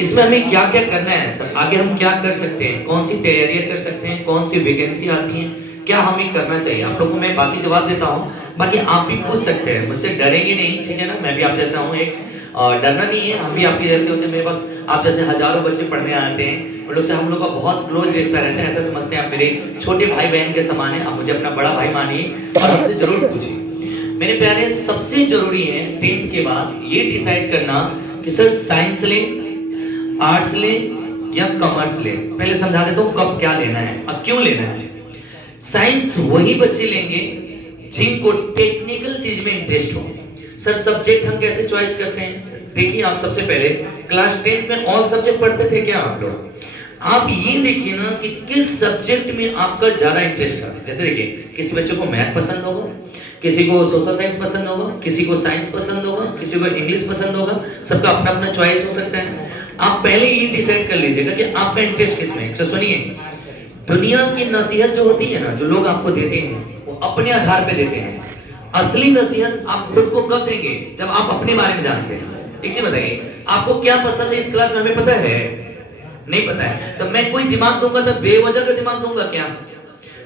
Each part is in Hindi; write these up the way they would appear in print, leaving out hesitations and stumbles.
इसमें हमें क्या क्या करना है सर, आगे हम क्या कर सकते हैं, कौन सी तैयारियां कर सकते हैं, कौन सी वैकेंसी आती है, क्या हमें करना चाहिए? आप लोगों को मैं बाकी जवाब देता हूँ, बाकी आप भी पूछ सकते हैं, मुझसे डरेंगे नहीं, ठीक है ना? मैं भी आप जैसा हूँ एक, डरना नहीं है, हम भी आपके जैसे होते हैं। मेरे पास आप जैसे हजारों बच्चे पढ़ने आते हैं, उन लोग से हम लोग का बहुत क्लोज रिश्ता रहता है, ऐसा समझते हैं आप मेरे छोटे भाई बहन के समान है। आप मुझे अपना बड़ा भाई मानिए और हमसे जरूर पूछिए। मेरे प्यारे, सबसे जरूरी है 10th के बाद ये डिसाइड करना कि सर साइंस लें, आर्ट्स लें या कॉमर्स लें। पहले समझा देता हूँ कब क्या लेना है और क्यों लेना है। साइंस वही बच्चे लेंगे जिनको टेक्निकल चीज में इंटरेस्ट हो। सर सब्जेक्ट हम कैसे चॉइस करते हैं? देखिए, आप सबसे पहले क्लास 10th में ऑल सब्जेक्ट पढ़ते थे क्या आप लोग? आप ये देखिए ना कि किस सब्जेक्ट में आपका ज्यादा इंटरेस्ट है। जैसे देखिए, किसी बच्चे को मैथ पसंद होगा, किसी को सोशल साइंस पसंद होगा, किसी को साइंस पसंद होगा, किसी को इंग्लिश पसंद होगा, सबका अपना अपना चॉइस हो सकता है। आप पहले ये डिसाइड कर लीजिएगा कि आपका इंटरेस्ट किसमें है। सुनिए, दुनिया की नसीहत जो होती है ना, जो लोग आपको देते हैं वो अपने आधार पे देते हैं। असली नसीहत आप खुद को कब देंगे? जब आप अपने बारे में जानते हैं। एक चीज बताइए, आपको क्या पसंद है इस क्लास में हमें पता है? नहीं पता है। तो मैं कोई दिमाग दूंगा तो बेवजह का दिमाग दूंगा क्या?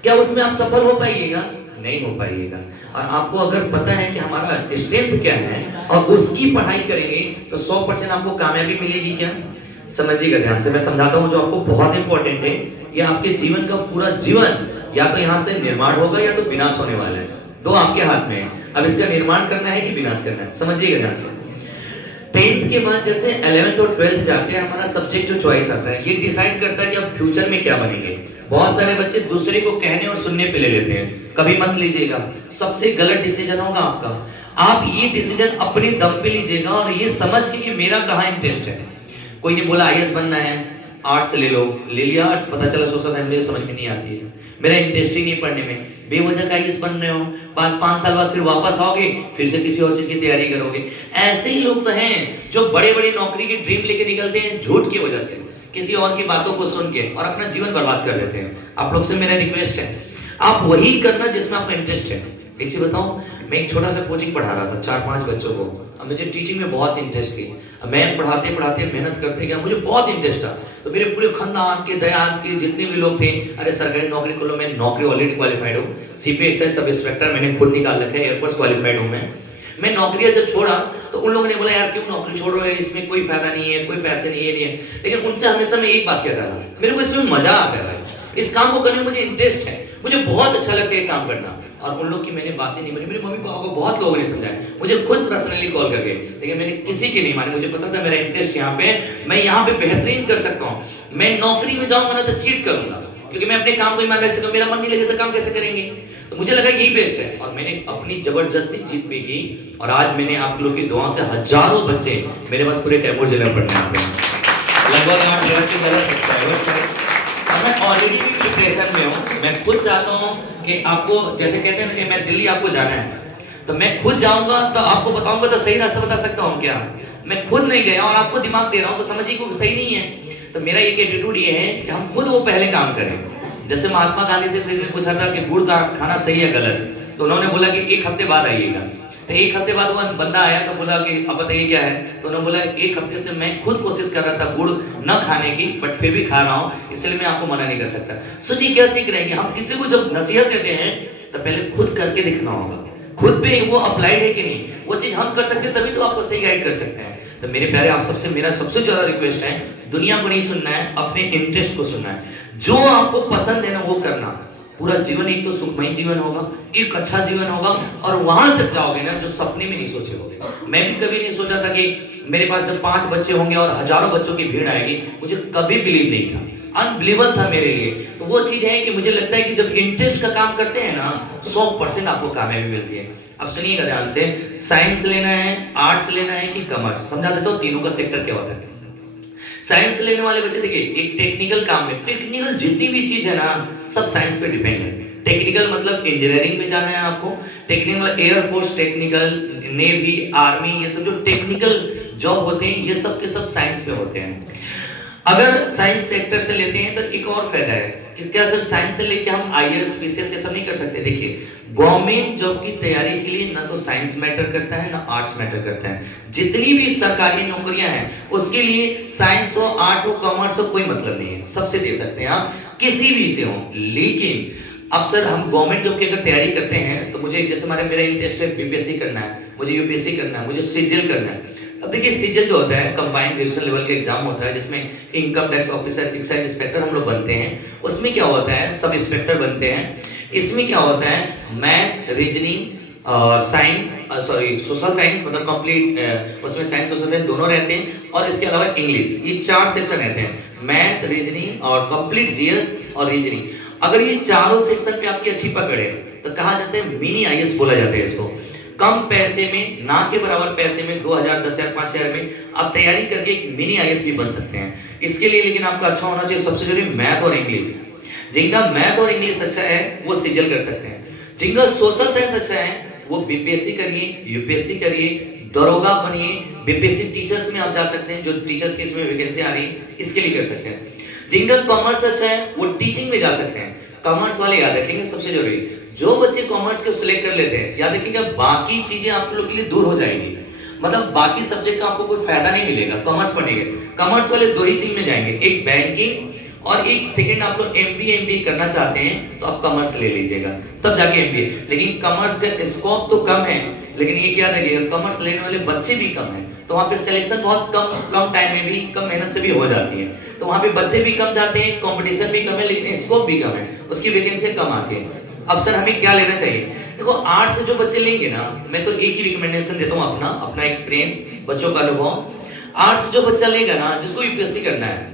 क्या उसमें आप सफल हो पाइएगा? नहीं हो पाइएगा। और आपको अगर पता है कि हमारा स्ट्रेंथ क्या है और उसकी पढ़ाई करेंगे तो 100% आपको कामयाबी मिलेगी। क्या समझिएगा ध्यान से, मैं समझाता हूँ जो आपको बहुत इंपॉर्टेंट है। ये आपके जीवन का पूरा जीवन या तो यहाँ से निर्माण होगा या तो विनाश होने वाला है। दो आपके हाथ में है। अब इसका निर्माण करना है कि विनाश करना है, समझिएगा ध्यान से। 10th के बाद जैसे 11th और 12th जाते हैं, हमारा सब्जेक्ट जो चॉइस आता है ये डिसाइड करता है कि आप फ्यूचर में क्या बनेंगे। बहुत सारे बच्चे दूसरे को कहने और सुनने पे ले लेते हैं, कभी मत लीजिएगा, सबसे गलत डिसीजन होगा आपका। आप ये डिसीजन अपने दम पे लीजिएगा और ये समझ के कि मेरा कहाँ इंटरेस्ट है। कोई ने बोला आईएएस बनना है, आर्ट्स ले लो, ले लिया आर्ट्स, पता चला सोशल साइंस मुझे समझ में नहीं आती है, मेरा इंटरेस्ट ही नहीं पढ़ने में, बेवजह का आईएएस बन रहे हो, 5 साल बाद फिर वापस आओगे, फिर से किसी और चीज की तैयारी करोगे। ऐसे ही लोग तो हैं जो बड़े बड़े नौकरी की ड्रीम लेके निकलते हैं झूठ की वजह से, किसी और की बातों को सुन के, और अपना जीवन बर्बाद कर देते हैं। आप लोग से मेरा रिक्वेस्ट है, आप वही करना जिसमें आपका इंटरेस्ट है। एक चीज बताऊं, मैं एक छोटा सा कोचिंग पढ़ा रहा था 4-5 बच्चों को। अब मुझे टीचिंग में बहुत इंटरेस्ट थी। अब मैं पढ़ाते पढ़ाते मेहनत करते गया, मुझे बहुत इंटरेस्ट था। तो मेरे पूरे खानदान के, दयाद के जितने भी लोग थे, अरे सरकारी नौकरी कर लो। मैं नौकरी ऑलरेडी क्वालिफाइड हूँ, सीपी एक्साइज सब इंस्पेक्टर मैंने खुद निकाल रखा है, एयरफोर्स क्वालिफाइड हूँ मैं नौकरी जब छोड़ा तो उन लोगों ने बोला यार क्यों नौकरी छोड़ रहे हो, इसमें कोई फायदा नहीं है, कोई पैसे नहीं है। लेकिन उनसे हमेशा मैं एक बात कहता था, मेरे को इसमें मजा आता है, इस काम को करने में मुझे इंटरेस्ट है, मुझे बहुत अच्छा लगता है ये काम करना। और उन लोग की मैंने बातें नहीं मानी, मेरे मम्मी पापा को बहुत लोगों ने समझाया, मुझे खुद पर्सनली कॉल करके, लेकिन मैंने किसी की नहीं मानी। मुझे पता था मेरा इंटरेस्ट यहाँ पे, मैं यहाँ पे बेहतरीन कर सकता हूँ। मैं नौकरी में जाऊंगा ना तो चीट करूंगा, क्योंकि मैं अपने काम को ईमानदारी से करूं, मेरा मन नहीं लगे तो काम कैसे करेंगे? तो मुझे लगा यही बेस्ट है, और मैंने अपनी जबरदस्ती जीत भी की। और आज मैंने आप लोग की दुआओं से हजारों बच्चे मेरे पास पूरे तैमूर जिले में पढ़ने आते हैं, लगभग 8 लाख से ज्यादा सब्सक्राइबर्स हैं। मैं ऑलरेडी प्रिपरेशन में हूँ। मैं खुद चाहता हूँ कि आपको, जैसे कहते हैं कि मैं दिल्ली आपको जाना है, तो मैं खुद जाऊंगा तो आपको बताऊंगा तो सही रास्ता बता सकता हूँ क्या? मैं खुद नहीं गया और आपको दिमाग दे रहा हूँ तो समझिए को सही नहीं है। तो मेरा एक एटीट्यूड ये है कि हम खुद वो पहले काम करें। जैसे महात्मा गांधी से किसी ने पूछा था कि गुड़ का खाना सही है गलत, तो उन्होंने बोला कि 1 हफ्ते बाद आइएगा। तो 1 हफ्ते बाद वो बंदा आया तो बोला कि अब बताइए क्या है, तो उन्होंने बोला 1 हफ्ते से मैं खुद कोशिश कर रहा था गुड़ न खाने की, बट फिर भी खा रहा हूँ, इसलिए मैं आपको मना नहीं कर सकता। सोचिए क्या सीख रहे हैं कि हम किसी को जब नसीहत देते हैं तो पहले खुद करके दिखना होगा, खुद पे वो अप्लाइड है कि नहीं, वो चीज हम कर सकते हैं तभी तो आपको सही गाइड कर सकते हैं। तो मेरे प्यारे, आप सबसे मेरा सबसे ज्यादा रिक्वेस्ट है, दुनिया को नहीं सुनना है, अपने इंटरेस्ट को सुनना है। जो आपको पसंद है ना वो करना। पूरा जीवन एक तो सुखमय जीवन होगा, एक अच्छा जीवन होगा, और वहां तक जाओगे ना जो सपने में नहीं सोचे होगे। मैं भी कभी नहीं सोचा था कि मेरे पास जब 5 बच्चे होंगे और हजारों बच्चों की भीड़ आएगी, मुझे कभी बिलीव नहीं था, अनबिलीवेबल था मेरे लिए। तो वो चीज है कि मुझे लगता है कि जब इंटरेस्ट का काम करते हैं ना 100% आपको कामयाबी मिलती है। अब सुनिएगा ध्यान से, साइंस लेना है, आर्ट्स लेना है कि कॉमर्स, समझा देता हूँ तीनों का सेक्टर क्या होता है। साइंस लेने वाले बच्चे देखिए, एक टेक्निकल काम में, टेक्निकल जितनी भी चीज है ना सब साइंस पे डिपेंड है। टेक्निकल मतलब इंजीनियरिंग में जाना है आपको, technical air force, technical navy, army, ये सब जो टेक्निकल जॉब होते हैं ये सब के सब साइंस पे होते हैं। अगर साइंस सेक्टर से लेते हैं तो एक और फायदा है कि क्या सर साइंस से लेके हम आईएएस पीसीएस ये सब नहीं कर सकते। देखिए गवर्नमेंट जॉब की तैयारी के लिए ना तो साइंस मैटर करता है ना आर्ट्स मैटर करता है। जितनी भी सरकारी नौकरियां हैं उसके लिए साइंस हो आर्ट हो कॉमर्स हो कोई मतलब नहीं है, सबसे दे सकते हैं आप किसी भी से हो। लेकिन अब सर हम गवर्नमेंट जॉब की अगर तैयारी करते हैं तो मुझे जैसे मेरा इंटरेस्ट है बीपीएससी करना है, मुझे यूपीएससी करना है, मुझे सीजीएल करना है। अब देखिए सीजीएल जो होता है कंबाइंड ग्रेजुएशन लेवल का एग्जाम होता है जिसमें income tax officer excise inspector हम लोग बनते हैं। उसमें क्या होता है सब इंस्पेक्टर बनते हैं। इसमें क्या होता है मैथ रीजनिंग और साइंस सोशल साइंस मतलब कंप्लीट उसमें साइंस सोशल साइंस दोनों रहते हैं और इसके अलावा इंग्लिश, ये 4 सेक्शन रहते हैं मैथ रीजनिंग और कंप्लीट जीएस और रीजनिंग। अगर ये चारों सेक्शन पे आपकी अच्छी पकड़ है तो कहा जाता है मिनी आईएएस बोला जाता है इसको। कम पैसे में ना के बराबर पैसे में 2000 10,000 5,000 में आप तैयारी करके एक मिनी आईएएस भी बन सकते हैं। इसके लिए लेकिन आपका अच्छा होना चाहिए सबसे जरूरी मैथ और इंग्लिश। जिनका मैथ और इंग्लिश अच्छा है वो सीजीएल कर सकते हैं। जिनका सोशल साइंस अच्छा है वो बीपीएससी करिए यूपीएससी करिए दरोगा बनिए। बीपीएससी टीचर्स में आप जा सकते हैं जो टीचर्स की इसमें वैकेंसी आ रही है इसके लिए कर सकते हैं। जिनका कॉमर्स अच्छा है वो टीचिंग में जा सकते हैं। कॉमर्स वाले याद रखेंगे सबसे जरूरी जो बच्चे कॉमर्स के सिलेक्ट कर लेते हैं याद रखिएगा बाकी चीजें आप लोग के लिए दूर हो जाएंगी। मतलब बाकी सब्जेक्ट का आपको कोई फायदा नहीं मिलेगा कॉमर्स पढ़ेंगे। कॉमर्स वाले दो ही चीज में जाएंगे एक बैंकिंग और एक सेकंड आप लोग एमबीए करना चाहते हैं तो आप कॉमर्स ले लीजिएगा तब जाके एमबीए। लेकिन कॉमर्स का स्कोप तो कम है लेकिन ये क्या रखिएगा कॉमर्स लेने वाले बच्चे भी कम है तो वहाँ पे सिलेक्शन बहुत कम टाइम में भी कम मेहनत से भी हो जाती है। तो वहाँ पे बच्चे भी कम जाते हैं कंपटीशन भी कम है लेकिन स्कोप भी कम है उसकी वैकेंसी कम आती है। अब सर हमें क्या लेना चाहिए? देखो आर्ट्स से जो बच्चे लेंगे ना मैं तो एक ही रिकमेंडेशन देता हूँ अपना एक्सपीरियंस बच्चों का अनुभव। आर्ट्स जो बच्चा लेगा ना जिसको यूपीएससी करना है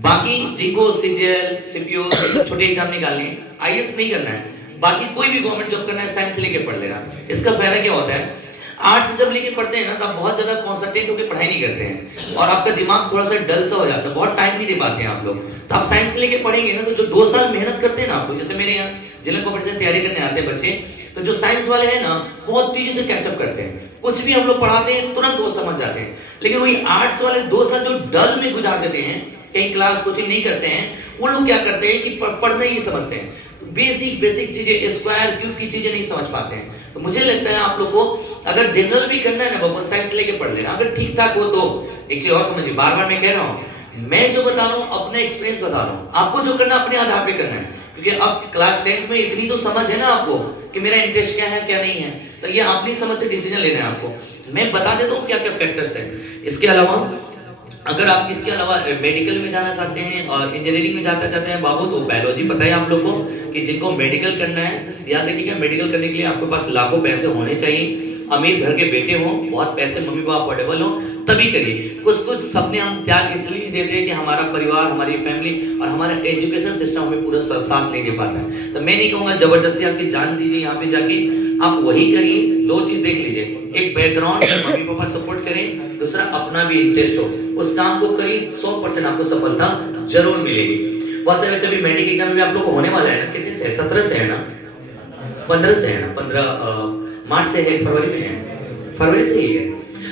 बाकी जिनको सीजीएल सीपीओ छोटे एग्जाम निकालने हैं आईएएस नहीं करना है बाकी कोई भी गवर्नमेंट जॉब करना है साइंस लेके पढ़ लेना। इसका फायदा क्या होता है आर्ट्स जब लेके पढ़ते हैं ना तो आप बहुत ज्यादा कॉन्सेंट्रेट होकर पढ़ाई नहीं करते हैं और आपका दिमाग थोड़ा सा डल सा हो जाता है बहुत टाइम नहीं दे पाते हैं आप लोग। तो आप साइंस लेके पढ़ेंगे ना तो जो 2 साल मेहनत करते हैं ना आपको जैसे मेरे यहाँ जिला कॉम्पिटिशन से तैयारी करने आते हैं बच्चे तो जो साइंस वाले हैं ना बहुत तेजी से कैचअप करते हैं कुछ भी हम लोग पढ़ाते हैं तुरंत वो समझ जाते हैं। लेकिन वही आर्ट्स वाले 2 साल जो डल में गुजार देते हैं कहीं क्लास कोचिंग नहीं करते हैं वो लोग क्या करते हैं कि पढ़ना ही नहीं समझते हैं बेसिक चीजें स्क्वायर क्यूब की चीजें नहीं समझ पाते हैं। तो मुझे लगता है आप लोग को अगर जनरल भी करना है ना बाबा साइंस लेके पढ़ लेना अगर ठीक ठाक हो तो। एक चीज और समझिए बार बार मैं कह रहा हूँ मैं जो बता रहा हूँ अपना एक्सपीरियंस बता रहा हूँ आपको जो करना अपने आधार पे करना है क्योंकि अब क्लास 10 में इतनी तो समझ है ना आपको कि मेरा इंटरेस्ट क्या है क्या नहीं है तो ये अपनी समझ से डिसीजन लेना है आपको। मैं बता देता हूँ क्या क्या फैक्टर्स है। इसके अलावा अगर आप इसके अलावा मेडिकल में जाना चाहते हैं और इंजीनियरिंग में जाना चाहते हैं बाबू तो बायोलॉजी पता है आप लोग को कि जिनको मेडिकल करना है याद रखिएगा मेडिकल करने के लिए आपके पास लाखों पैसे होने चाहिए। अमीर घर के बेटे हो बहुत पैसे मम्मी पापा अफोर्डेबल हो तभी करिए। कुछ सपने हम त्याग इसलिए नहीं देते कि हमारा परिवार हमारी फैमिली और हमारा एजुकेशन सिस्टम हमें पूरा साथ नहीं दे पाता है। तो मैं नहीं कहूँगा जबरदस्ती आपकी जान दीजिए यहाँ पे जाके आप वही करिए। 2 चीज देख लीजिए एक बैकग्राउंड मम्मी पापा सपोर्ट करें दूसरा अपना भी इंटरेस्ट हो उस काम को करिए 100% आपको सफलता जरूर मिलेगी। बहुत सारे बच्चे अभी मेडिकल एग्जाम में आप लोग को होने वाला है ना कितने से 17 से है ना 15 से है ना 15 मार्च से है फरवरी में है फरवरी से ही है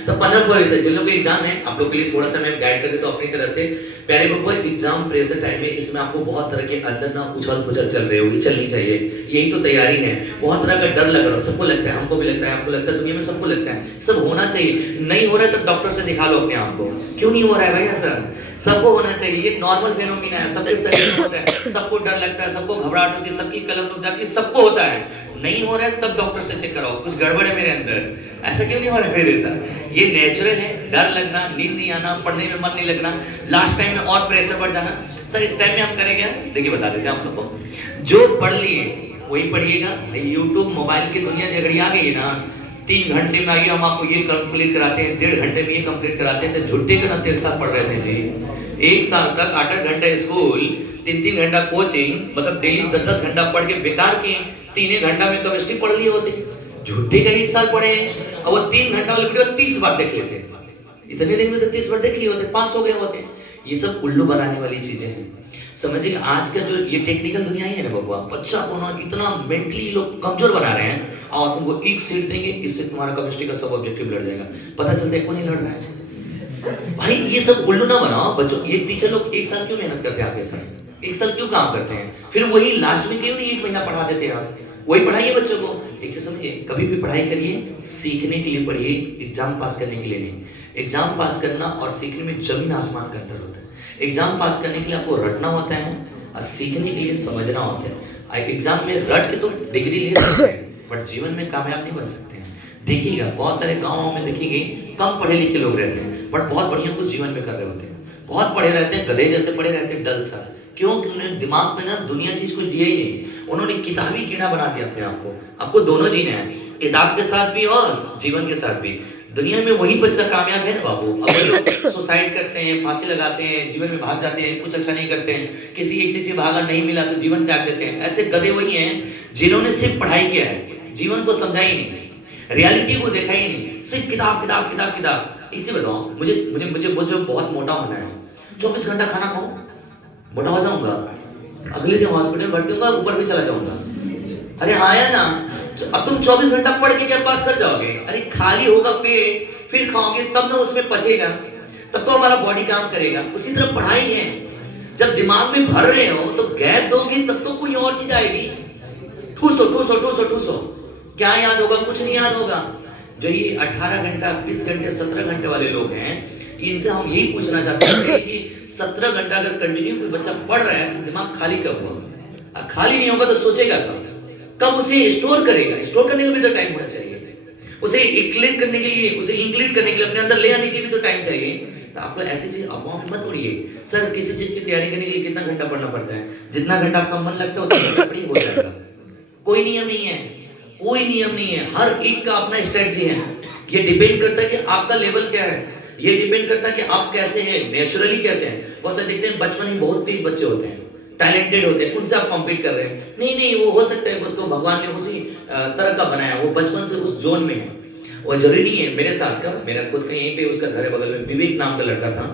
तो 15 फरवरी से जिन लोगों के एग्जाम है आप लोग के लिए थोड़ा सा मैं गाइड कर देता हूँ अपनी तरह से। प्यारे बच्चों एग्जाम प्रेशर टाइम में इसमें आपको बहुत तरह के अंदर ना उछल पुछल चल रही होगी चलनी चाहिए यही तो तैयारी है। बहुत तरह का डर लग रहा है सबको लगता है हमको भी लगता है आपको लगता है दुनिया में सबको लगता है सब होना चाहिए नहीं हो रहा है तो डॉक्टर से दिखा लो अपने आप को क्यों नहीं हो रहा है भैया सर सबको होना चाहिए ये नॉर्मल फेनोमेना है सबके शरीर में होता है सबको डर लगता है सबको घबराहट होती है सबकी कलम रुक जाती है सबको होता है नहीं हो रहा है तब डॉक्टर से चेक कराओ कुछ गड़बड़ है मेरे अंदर ऐसा क्यों नहीं हो रहा है मेरे साथ। ये नेचुरल है डर लगना नींद नहीं आना पढ़ने में मन नहीं लगना लास्ट टाइम में और प्रेशर बढ़ जाना। सर इस टाइम में हम करें क्या देखिए बता देते हैं आप लोग को जो पढ़ लिए वही पढ़िएगा। यूट्यूब मोबाइल की दुनिया झगड़ी आ गई ना 3 घंटे में आइए हम आपको ये कंप्लीट कराते हैं 1.5 घंटे में ये कंप्लीट कराते हैं तो झुट्टे का ना 13 साल पढ़ रहे थे जी 1 साल तक 8-8 घंटा स्कूल 3-3 घंटा कोचिंग मतलब डेली 10-10 घंटा पढ़ के बेकार किए 3 घंटा में केमिस्ट्री पढ़ लिए होते झूठे का 1 साल पढ़े और वो 3 घंटा वाले वीडियो 30 बार देख लेते इतने दिन में तो 30 बार देख लिए होते पास हो गए होते। ये सब उल्लू बनाने वाली चीजें हैं समझिए। आज का जो ये टेक्निकल दुनिया है ना बबुआ बच्चा को ना इतना मेंटली लोग कमजोर बना रहे हैं और तुमको एक सीट देंगे इससे तुम्हारा केमिस्ट्री का सब ऑब्जेक्टिव लड़ जाएगा पता चलता है कौन नहीं लड़ रहा है भाई ये सब उल्लू ना बनाओ बच्चों। ये टीचर लोग एक साल क्यों मेहनत करते हैं आपके साथ, एक साल क्यों काम करते हैं, फिर वही लास्ट में क्यों नहीं एक महीना पढ़ा देते हैं आप, वही पढ़ाइए बच्चों को। एक चीज समझिए, कभी भी पढ़ाई करिए सीखने के लिए पढ़िए, एग्जाम पास करने के लिए नहीं। एग्जाम पास करना और सीखने में जमीन आसमान का अंतर होता है। एग्जाम पास करने के लिए आपको रटना होता है और सीखने के लिए समझना होता है। एग्जाम में रट के तो डिग्री ले सकते हैं बट जीवन में कामयाब नहीं बन सकते हैं। देखिएगा बहुत सारे गाँव में देखिए कम पढ़े लिखे लोग रहते हैं बट बहुत बढ़िया कुछ जीवन में कर रहे होते हैं। बहुत पढ़े रहते हैं, गधे जैसे पढ़े रहते हैं, डल सा। क्यों? कि उन्हें दिमाग में ना दुनिया चीज कुछ दिया ही नहीं। उन्होंने किताबी कीड़ा बना दिया अपने आप को। आपको दोनों जीने हैं, किताब के साथ भी और जीवन के साथ भी। दुनिया में वही बच्चा कामयाब है ना बाबू। अगर लोग सुसाइड करते हैं, फांसी लगाते हैं, जीवन में भाग जाते हैं, कुछ अच्छा नहीं करते हैं, किसी एक चीज से भागा नहीं मिला तो जीवन त्याग देते हैं, ऐसे गधे वही हैं जिन्होंने सिर्फ पढ़ाई किया है, जीवन को समझा ही नहीं, रियलिटी को देखा ही नहीं, सिर्फ किताब किताब किताब किताब। एक चीज बताओ, मुझे मुझे मुझे मुझे बहुत मोटा होना है, 24 घंटा खाना खाऊं, मोटा हो जाऊंगा, अगले दिन हॉस्पिटल भर्ती होगा, ऊपर भी चला जाऊंगा। अरे हाँ या ना? अब तुम 24 घंटा पढ़ के क्या पास कर जाओगे? अरे खाली होगा पेट, फिर खाओगे तब ना उसमें पचेगा, तब तो हमारा बॉडी काम करेगा। उसी तरह पढ़ाई है, जब दिमाग में भर रहे हो तो गैप दोगे तब तो कोई और चीज आएगी। ठूसो ठूसो ठूसो ठूसो, क्या याद होगा? कुछ नहीं याद होगा। जो ये 18 घंटा 20 घंटे 17 घंटे वाले लोग हैं, इनसे हम यही पूछना चाहते हैं कि 17 घंटा अगर कंटिन्यू कोई बच्चा पढ़ रहा है तो दिमाग खाली कब होगा? खाली नहीं होगा तो सोचेगा कब? कब उसे स्टोर करेगा? स्टोर करने के लिए तो टाइम होना चाहिए, उसे इंक्लूड करने के लिए, उसे इंक्लूड करने के लिए, अपने अंदर ले आने के लिए भी तो टाइम चाहिए। तो आपको ऐसी चीज अफवाह मत उड़िए। सर किसी चीज की तैयारी करने के लिए कितना घंटा पढ़ना पड़ता है? जितना घंटा आपका मन लगता है उतना पढ़ी हो जाएगा। कोई नियम नहीं है, कोई नियम नहीं है, हर एक का अपना स्ट्रेटजी है। ये डिपेंड करता है कि आपका लेवल क्या है, ये डिपेंड करता है कि आप कैसे हैं, नेचुरली कैसे हैं। बहुत सारे देखते हैं बचपन में बहुत तेज बच्चे होते हैं, टैलेंटेड होते हैं, उनसे आप कम्पीट कर रहे हैं। नहीं नहीं, वो हो सकता है उसको भगवान ने उसी तरह का बनाया, वो बचपन से उस जोन में है। और जरूरी नहीं है। मेरे साथ का, मेरा खुद का यहीं पे उसका घर है बगल में, विवेक नाम का लड़का था।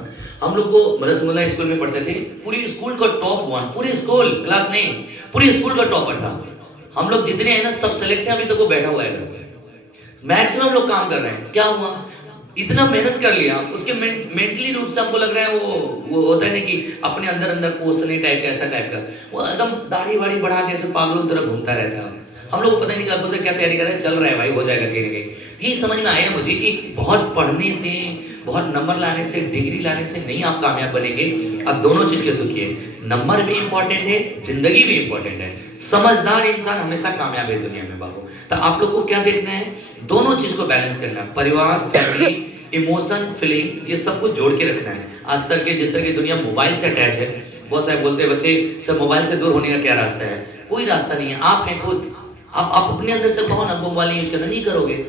हम लोग को रसगुल्ला स्कूल में पढ़ते थे, पूरी स्कूल का टॉप 1, पूरी स्कूल, क्लास नहीं, पूरी स्कूल का टॉपर था। हम लोग जितने हैं ना सब सेलेक्ट हैं, अभी तक वो बैठा हुआ है। मैक्सिमम लोग काम कर रहे हैं। क्या हुआ? इतना मेहनत कर लिया, उसके मेंटली रूप से हमको लग रहा है वो होता है ना कि अपने अंदर अंदर कोसने टाइप का, ऐसा टाइप का, वो एकदम दाढ़ी वाड़ी बढ़ा के ऐसे पागलों की तरह घूमता रहता है। हम लोग को पता नहीं चलता बोलते क्या तैयारी कर रहे हैं, चल रहा है भाई, हो जाएगा कहीं ना कहीं। ये समझ में आया मुझे कि बहुत पढ़ने से, बहुत नंबर लाने से, डिग्री लाने से नहीं आप कामयाब बनेंगे। आप दोनों चीज के सीखिए, नंबर भी इंपॉर्टेंट है, जिंदगी भी इंपॉर्टेंट है। समझदार इंसान हमेशा कामयाब है दुनिया में बाबू। तो आप लोग को क्या देखना है? दोनों चीज को बैलेंस करना है, परिवार, फैमिली, इमोशन, फीलिंग, ये सब कुछ जोड़ के रखना है। आज तक के जिस तरह की दुनिया मोबाइल से अटैच है, बहुत सारे बोलते हैं बच्चे सब मोबाइल से दूर होने का क्या रास्ता है? कोई रास्ता नहीं है। आप हैं खुद, आप अपने अंदर से कहो ना मोबाइल यूज करना, नहीं करोगे।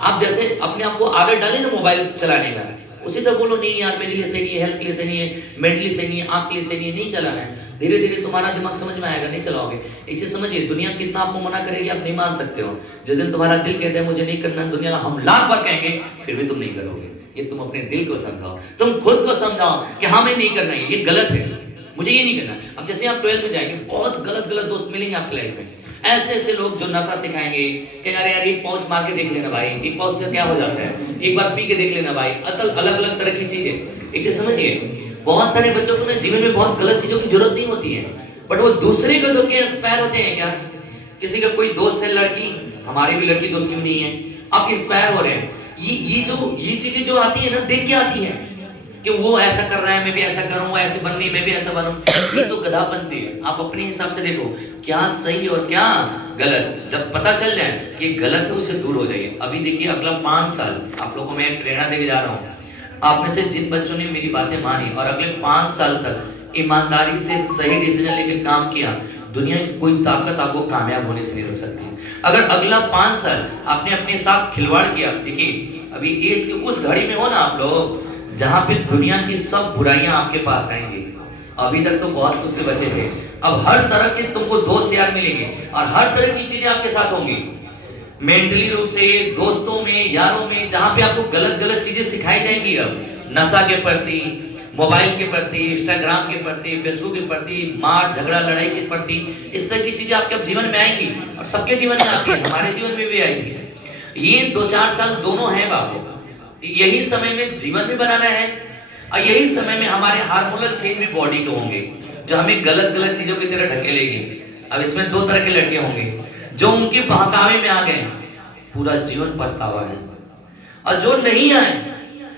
आप जैसे अपने आप को आदत डाले ना मोबाइल चलाने का, उसी तरह बोलो नहीं यार मेरे लिए सही नहीं है, हेल्थ के लिए सही नहीं है, मेंटली सही नहीं है, आंख के लिए सही नहीं है, नहीं चलाना है। धीरे धीरे तुम्हारा दिमाग समझ में आएगा, नहीं चलाओगे। एक चीज समझिए, दुनिया कितना आपको मना करेगी आप नहीं मान सकते हो। जिस दिन तुम्हारा दिल कहता है मुझे नहीं करना, दुनिया हम लाख बार कहेंगे फिर भी तुम नहीं करोगे। ये तुम अपने दिल को समझाओ, तुम खुद को समझाओ कि हाँ मैं नहीं करना है, ये गलत है, मुझे ये नहीं करना। अब जैसे आप 12 में जाएंगे, बहुत गलत गलत दोस्त मिलेंगे आपकी लाइफ में, ऐसे ऐसे लोग जो नशा सिखाएंगे कि अरे यार एक पाउच मार के देख लेना भाई, एक पाउच से क्या हो जाता है, एक बार पी के देख लेना भाई, अलग अलग तरह की चीजें। एक चीज समझिए, बहुत सारे बच्चों को ना जीवन में बहुत गलत चीजों की जरूरत नहीं होती है, बट वो दूसरे को देख के इंस्पायर होते हैं। क्या किसी का कोई दोस्त है लड़की, हमारी भी लड़की दोस्त क्यों नहीं है, आप इंस्पायर हो रहे हैं। ये चीजें जो आती है ना, देख के आती है कि वो ऐसा कर रहा है मैं भी ऐसा करूं, वो ऐसे बन रही मैं भी ऐसा बनूं। ये तो गधापंती है। आप अपने हिसाब से देखो क्या सही और क्या गलत। जब पता चल जाए कि गलत है उससे दूर हो जाइए। अभी देखिए अगला 5 साल आप लोगों को मैं प्रेरणा देके जा रहा हूँ। आप में से जिन बच्चों ने मेरी बातें मानी और अगले 5 साल तक ईमानदारी से सही डिसीजन लेकर काम किया, दुनिया की कोई ताकत आपको कामयाब होने से नहीं रोक सकती। अगर अगला 5 साल आपने अपने साथ खिलवाड़ किया, देखिए अभी एज के उस घड़ी में हो ना आप लोग जहां पे दुनिया की सब बुराइयां आपके पास आएंगी। अभी तक तो बहुत कुछ से बचे थे, अब हर तरह के तुमको दोस्त यार मिलेंगे और हर तरह की चीजें आपके साथ होंगी। मेंटली रूप से, दोस्तों में, यारों में, जहां पे आपको गलत गलत चीजें सिखाई जाएंगी। अब नशा के प्रति, मोबाइल के प्रति, इंस्टाग्राम के प्रति, फेसबुक के प्रति, मार झगड़ा लड़ाई के प्रति, इस तरह की चीजें आपके जीवन में आएंगी और सबके जीवन में आती है, हमारे जीवन में भी आई थी। ये 2-4 साल दोनों हैं बाबू, यही समय में जीवन भी बनाना है और यही समय में हमारे हार्मोनल चेंज भी बॉडी के होंगे जो हमें गलत गलत चीजों की तरह ढकेलेगी। अब इसमें दो तरह के लड़के होंगे, जो उनके बहकावे में आ गए पूरा जीवन पछतावा है, और जो नहीं आए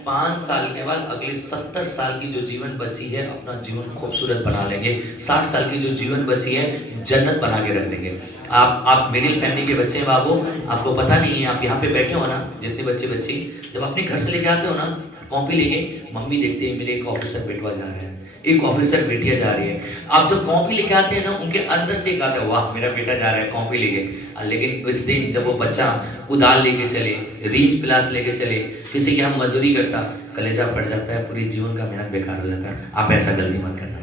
5 साल के बाद अगले 70 साल की जो जीवन बची है अपना जीवन खूबसूरत बना लेंगे। 60 साल की जो जीवन बची है जन्नत बना के रख देंगे। आप मिडिल फैमिली के बच्चे हैं बाबू, आपको पता नहीं है, आप यहाँ पे बैठे हो ना, जितने बच्चे बच्ची जब अपने घर से लेके आते हो ना कॉपी लेके, मम्मी देखती है मेरे एक ऑफिसर बेटवा जा रहा है, एक ऑफिसर बेटिया जा रही है। आप जब कॉपी लेके आते हैं ना उनके अंदर से एक आता है, वाह मेरा बेटा जा रहा है कॉपी लेके। लेकिन इस दिन जब वो बच्चा कुदाल लेके चले, रींच प्लास लेके चले, किसी के हम मजदूरी करता, कलेजा फट जाता है, पूरी जीवन का मेहनत बेकार हो जाता है। आप ऐसा गलती मत करना,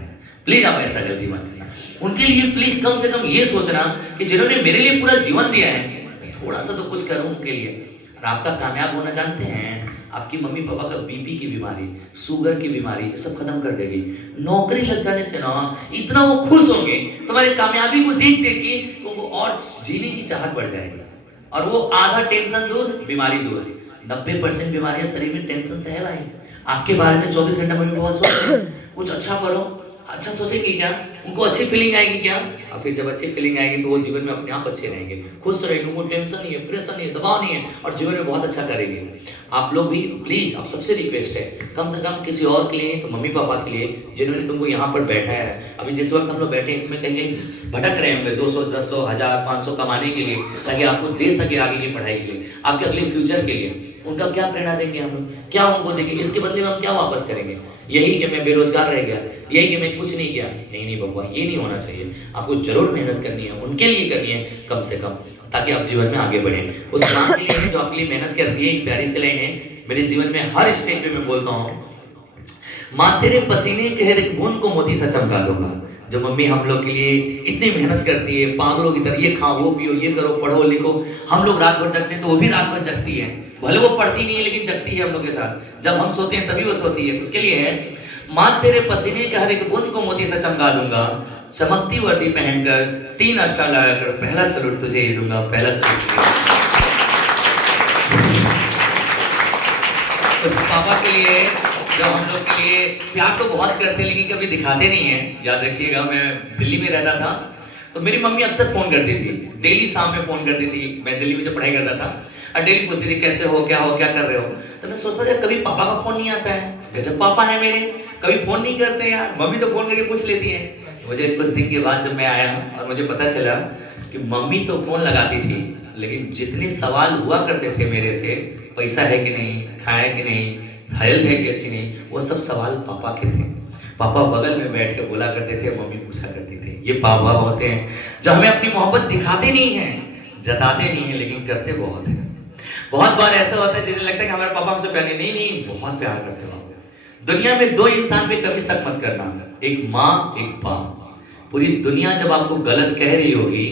प्लीज आप ऐसा गलती मत करना। उनके लिए प्लीज कम से कम ये सोचना कि जिन्होंने मेरे लिए पूरा जीवन दिया है थोड़ा सा तो कुछ करूं उनके लिए। और आपका कामयाब होना जानते हैं, आपकी मम्मी पापा का बीपी की बीमारी, शुगर की बीमारी सब खत्म कर देगी। नौकरी लग जाने से ना इतना वो खुश होंगे तुम्हारी कामयाबी को देख देख के, उनको और जीने की चाहत बढ़ जाएगी। और वो आधा टेंशन दूर, बीमारी दूर। 90% बीमारियां शरीर में टेंशन से है भाई। आपके बारे में 24 घंटा मम्मी पापा सोचते कुछ अच्छा करो, अच्छा सोचेंगे क्या, उनको अच्छी फीलिंग आएगी क्या, और फिर जब अच्छी फीलिंग आएगी तो वो जीवन में अपने आप अच्छे रहेंगे, खुश रहेंगे, उनको टेंशन नहीं है, प्रेशर नहीं है, दबाव नहीं है, और जीवन में बहुत अच्छा करेंगे। आप लोग भी प्लीज, आप सबसे रिक्वेस्ट है कम से कम किसी और के लिए तो मम्मी पापा के लिए जिन्होंने तुमको यहाँ पर बैठा है। अभी जिस वक्त हम लोग बैठे हैं इसमें कहीं कहीं भटक रहे होंगे 200, 1000, 1000, 500 कमाने के लिए, ताकि आपको दे सके आगे की पढ़ाई के लिए, आपके अगले फ्यूचर के लिए। उनका क्या प्रेरणा देंगे हम लोग, क्या उनको देंगे, इसके बदले में हम क्या वापस करेंगे? यही कि मैं बेरोजगार रह गया, यही कि मैं कुछ नहीं किया? नहीं नहीं बाबा, ये नहीं होना चाहिए। आपको जरूर मेहनत करनी है, उनके लिए करनी है कम से कम, ताकि आप जीवन में आगे बढ़े। उस माँ के लिए जो आपके लिए मेहनत करती है, एक प्यारी सी लाइन है मेरे जीवन में हर स्टेज पे मैं बोलता हूँ, माँ तेरे पसीने के हर एक बूंद को मोती सा चमका दूंगा। जो मम्मी हम लोग के लिए इतनी मेहनत करती है पागलों की तरह, ये खाओ वो पियो ये करो पढ़ो लिखो, हम लोग रात भर जगते हैं तो वो भी रात भर जगती है, भले वो पढ़ती नहीं है लेकिन जगती है हम लोग के साथ। जब हम सोते हैं तभी वो सोती है। उसके लिए है, माँ तेरे पसीने के हर एक बूंद को मोती सा चमका दूंगा, चमकती वर्दी पहनकर 3 अस्त्र लगाकर पहला सलूट तुझे ही दूंगा, पहला सलूट। उस पापा के लिए जो हम लोग के लिए प्यार तो बहुत करते हैं लेकिन कभी दिखाते नहीं है। याद रखिएगा, मैं दिल्ली में रहता था तो मेरी मम्मी अक्सर फोन करती थी, डेली शाम में फोन करती थी। मैं दिल्ली में जब पढ़ाई करता था और डेली पूछती थी कैसे हो, क्या कर रहे हो। तो मैं सोचता था कभी पापा का फोन नहीं आता है, गजब पापा है मेरे, कभी फोन नहीं करते यार, मम्मी तो फोन करके पूछ लेती है। मुझे कुछ दिन के बाद जब मैं आया और मुझे पता चला कि मम्मी तो फोन लगाती थी लेकिन जितने सवाल हुआ करते थे मेरे से, पैसा है कि नहीं, खाया कि नहीं, हेल्थ है कि अच्छी नहीं, वो सब सवाल पापा के थे। पापा बगल में बैठ के बोला करते थे, मम्मी पूछा करती थी। ये पापा होते हैं जो हमें अपनी मोहब्बत दिखाते नहीं हैं, जताते नहीं हैं लेकिन करते बहुत हैं। बहुत बार ऐसा होता है जैसे लगता है कि हमारे पापा हमसे प्यार नहीं, बहुत प्यार करते हो। दुनिया में 2 इंसान पे कभी शक मत करना, एक माँ एक बाप। पूरी दुनिया जब आपको गलत कह रही होगी,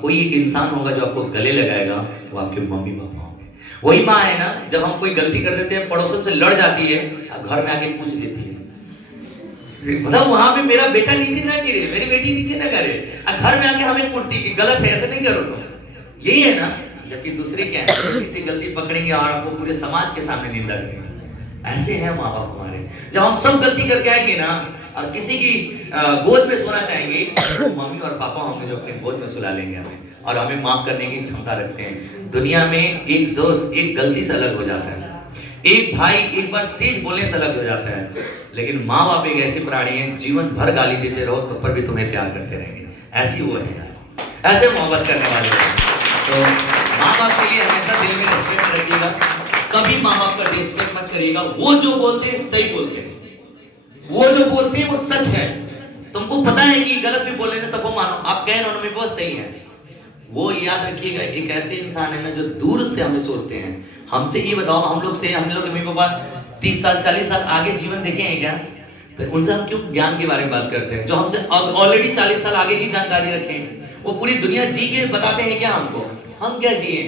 कोई एक इंसान होगा जो आपको गले लगाएगा, वो आपके मम्मी पापा होंगे। वही माँ है ना, जब हम कोई गलती कर देते हैं पड़ोसन से लड़ जाती है, घर में आके पूछ देती है, मतलब वहां पे मेरा बेटा नीचे ना गिरे, मेरी बेटी नीचे ना करे, घर में आके हमें कुटती कि गलत है, ऐसा नहीं करो तुम। यही है ना। जबकि दूसरे क्या है, किसी गलती पकड़ेंगे और आपको पूरे समाज के सामने निंदा करेंगे। ऐसे हैं माँ बाप हमारे। जब हम सब गलती करके आएंगे ना और किसी की गोद में सोना चाहेंगे, तो मम्मी और पापा होंगे जो अपने गोद में सुला लेंगे हमें और हमें माफ करने की क्षमता रखते हैं। दुनिया में एक दोस्त एक गलती से अलग हो जाता है, एक भाई एक बार तेज बोलने से अलग हो जाता है, लेकिन माँ बाप एक ऐसी प्राणी है जीवन भर गाली देते रहो तब पर भी तुम्हें प्यार करते रहेंगे। ऐसी वो है, ऐसे मोहब्बत करने वाले हैं। तो माँ बाप के लिए हमेशा दिल में रिस्पेक्ट रखिएगा, कभी माँ बाप का रिस्पेक्ट मत करिएगा। वो जो बोलते हैं सही बोलते हैं, वो जो बोलते हैं वो सच है। तुमको पता है कि गलत भी बोल रहे हैं तब वो मानो, आप कह रहे हो उनमें बहुत सही है। वो याद रखिएगा, एक ऐसे इंसान है ना जो दूर से हमें सोचते हैं। हमसे ये बताओ, हम लोग मम्मी पापा 30 साल 40 साल आगे जीवन देखे हैं क्या? तो उनसे हम क्यों ज्ञान के बारे में बात करते हैं? जो हमसे ऑलरेडी 40 साल आगे की जानकारी रखें, वो पूरी दुनिया जी के बताते हैं क्या हमको? हम क्या जिए?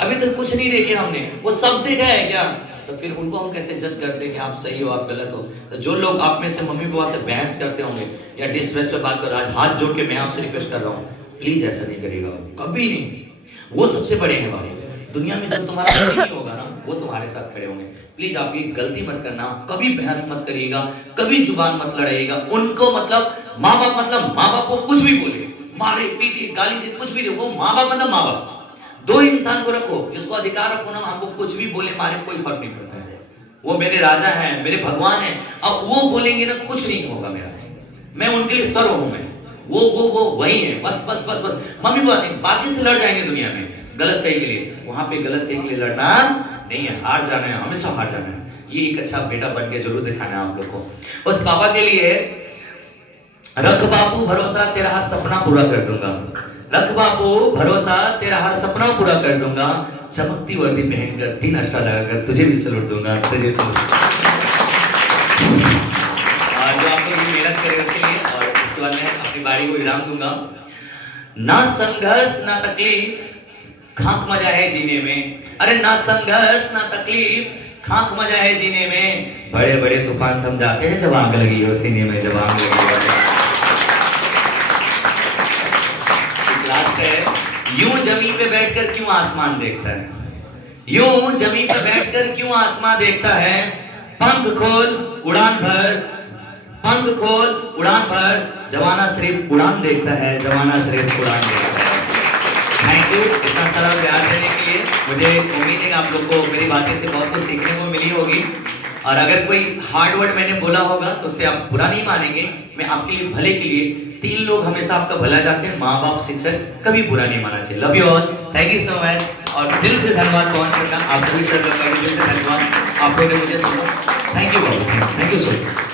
अभी तक कुछ नहीं देखे हमने, वो सब देखा है क्या? तो फिर उनको हम कैसे जज करते हैं कि आप सही हो आप गलत हो? तो जो लोग आप में से मम्मी पापा से बहस करते होंगे या डिसरेस्पेक्ट पे बात कर रहे हैं, आज हाथ जोड़ के मैं आपसे रिक्वेस्ट कर रहा हूँ, प्लीज ऐसा नहीं करिएगा, कभी नहीं। वो सबसे बड़े हैं भाई दुनिया में। जब तुम्हारा नहीं होगा ना वो तुम्हारे साथ खड़े होंगे। प्लीज आप ये गलती मत करना, कभी बहस मत करिएगा, कभी जुबान मत लड़ाइएगा। उनको मतलब माँ बाप को कुछ भी बोले, मारे पीटे गाली दे, कुछ भी दे, वो माँ बाप मतलब माँ बाप। दो इंसान को रखो जिसको अधिकार रखो ना, हमको कुछ भी बोले मारे कोई फर्क नहीं पड़ता है। वो मेरे राजा हैं, मेरे भगवान हैं। अब वो बोलेंगे ना कुछ नहीं होगा मेरा, मैं उनके लिए सर्व हूं। मैं वो वही है, बस बस बस बस। मम्मी पापा नहीं, बाकी से लड़ जाएंगे दुनिया में गलत सही के लिए, वहां पे गलत सही के लिए लड़ना नहीं है, हार जाना है, हमेशा हार जाना है। ये एक अच्छा बेटा बन के जरूर दिखाना है आप लोग को। उस पापा के लिए रख बापू भरोसा, तेरा हर सपना पूरा कर दूंगा। रख बापू भरोसा, तेरा हर सपना पूरा कर दूंगा। चमकती वर्दी पहनकर 3 अष्टा लगाकर तुझे भी सलूट दूंगा, तुझे भी सलूट। जो आप लोग मेहनत करें उसके लिए, और इसके बाद मैं अपनी बारी को विराम दूंगा। ना संघर्ष ना तकलीफ, खाक मजा है जीने में। अरे ना संघर्ष ना तकलीफ, खाक मजा है जीने में। बड़े बड़े तूफान थम जाते हैं जब आग लगी हो सीने में, जब आग लगी हो। लास्ट है, यूं जमीन पे बैठकर क्यों आसमान देखता है, यूं जमीन पे बैठकर क्यों आसमान देखता है। पंख खोल उड़ान भर, पंख खोल उड़ान भर, जवाना सिर्फ उड़ान देखता है, जवाना सिर्फ उड़ान देखता है। थैंक यू इतना सारा प्यार देने के लिए। मुझे उम्मीद है आप लोग को मेरी बातें से बहुत कुछ सीखने को मिली होगी, और अगर कोई हार्ड वर्ड मैंने बोला होगा तो उससे आप बुरा नहीं मानेंगे। मैं आपके लिए भले के लिए, 3 लोग हमेशा आपका भला चाहते हैं, माँ बाप शिक्षक, कभी बुरा नहीं माना चाहिए। Love you all, thank you so much. और दिल से धन्यवाद पवन सर का, आप सभी सर का दिल से धन्यवाद, आप लोगों ने मुझे सुना। Thank you so much.